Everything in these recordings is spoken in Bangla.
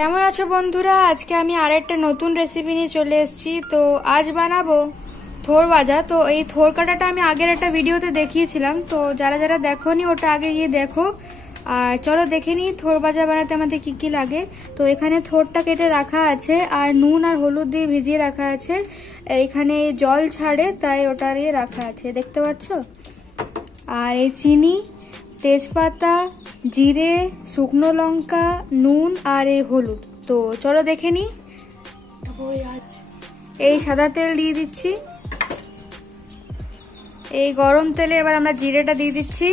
কেমন আছো বন্ধুরা? আজকে আমি আরেকটা নতুন রেসিপি নিয়ে চলে এসেছি। তো আজ বানাবো থোর ভাজা। তো এই থোর কাটাটা আমি আগের একটা ভিডিওতে দেখিয়েছিলাম, তো যারা যারা দেখোনি ওটা আগে গিয়ে দেখো। আর চলো দেখে নিই থোর ভাজা বানাতে আমাদের কি কি লাগে। তো এখানে থোরটা কেটে রাখা আছে, আর নুন আর হলুদ দিয়ে ভিজিয়ে রাখা আছে। এখানে জল ছাড়ে তাই ওটা দিয়ে রাখা আছে, দেখতে পাচ্ছ। আর এই চিনি, তেজপাতা, জিরে, শুকনো লঙ্কা, নুন আর এই হলুদ। তো চলো দেখে নিই। এই সাদা তেল দিয়ে দিচ্ছি। এই গরম তেলে এবার আমরা জিরেটা দিয়ে দিচ্ছি।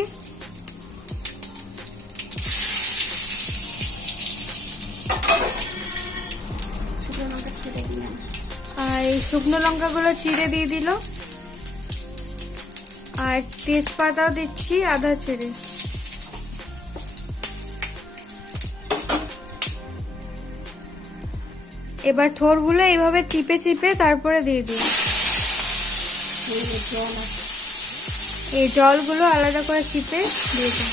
আর এই শুকনো লঙ্কাগুলো চিড়ে দিয়ে দিল, আর তেজপাতাও দিচ্ছি আধা ছেড়ে। এবার থোরগুলো এইভাবে চিপে চিপে তারপরে দিয়ে দিই। এই জলগুলো আলাদা করে চিপে দিয়ে দিই।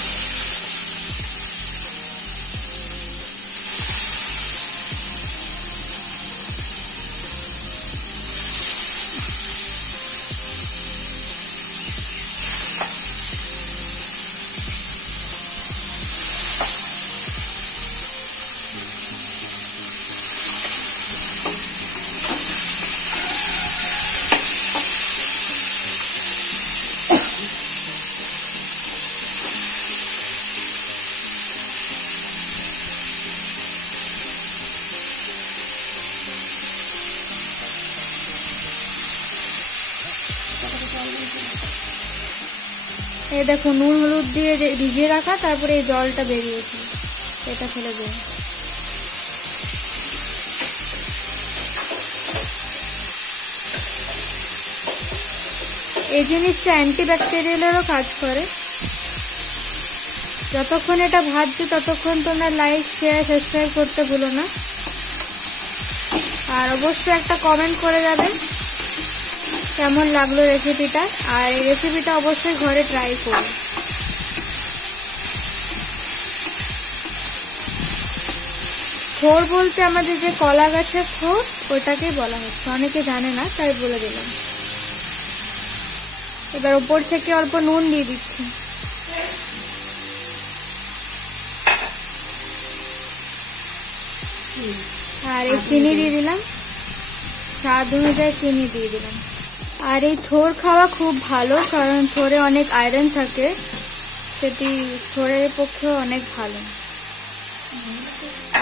এই দেখো নুন হলুদ দিয়ে ভিজিয়ে রাখা, তারপরে এই জলটা বেরিয়েছে, এটা ফেলে দেব। এই জিনিসটা অ্যান্টিব্যাকটেরিয়ালেরও কাজ করে। যতক্ষণ এটা ভাজছে ততক্ষণ তোমরা লাইক, শেয়ার, সাবস্ক্রাইব করতে ভুলো না। আর অবশ্যই একটা কমেন্ট করে যাবে কেমন লাগলো রেসিপিটা। আর এই রেসিপিটা অবশ্যই ঘরে ট্রাই করো। থোর বলতে আমাদের যে কলা গাছের থোর, ওটাকেই বলা হচ্ছে, অনেকে জানে না তাই বলে দিলাম। এবার উপর থেকে অল্প নুন দিয়ে দিচ্ছি। আর এই চিনি দিয়ে দিলাম, স্বাদ অনুযায়ী চিনি দিয়ে দিলাম। আর এই থোর খাওয়া খুব ভালো, কারণ থোরে অনেক আয়রন থাকে, সেটি থোরের পক্ষে অনেক ভালো।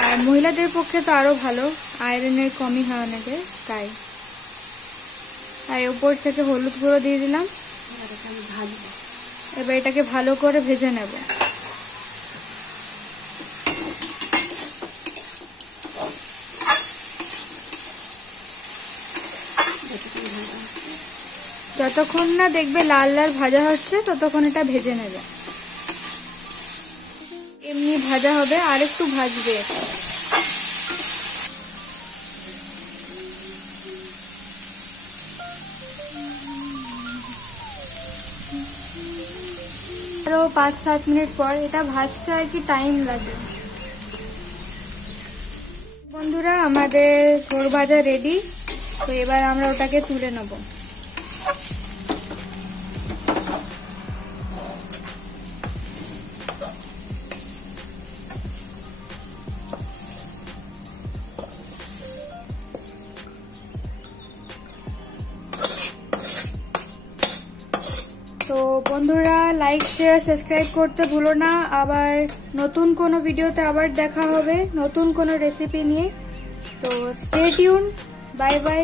আর মহিলাদের পক্ষে তো আরো ভালো, আয়রনের কমই হয় অনেকের, তাই। আর উপর থেকে হলুদ গুঁড়ো দিয়ে দিলাম। এবার এটাকে ভালো করে ভেজে নেব। যতক্ষণ না দেখবে লাল লাল ভাজা হচ্ছে ততক্ষণ এটা ভেজে নেবে। এমনি ভাজা হবে, আর একটু ভাজবে। আরো 5-7 মিনিট পর এটা ভাজতে আর কি টাইম লাগে। বন্ধুরা আমাদের থোর ভাজা রেডি। তো এবার আমরা ওটাকে তুলে নেব। তো বন্ধুরা লাইক, শেয়ার, সাবস্ক্রাইব করতে ভুলো না। আবার নতুন কোনো ভিডিওতে আবার দেখা হবে নতুন কোনো রেসিপি নিয়ে। তো স্টে টিউন, বাই বাই।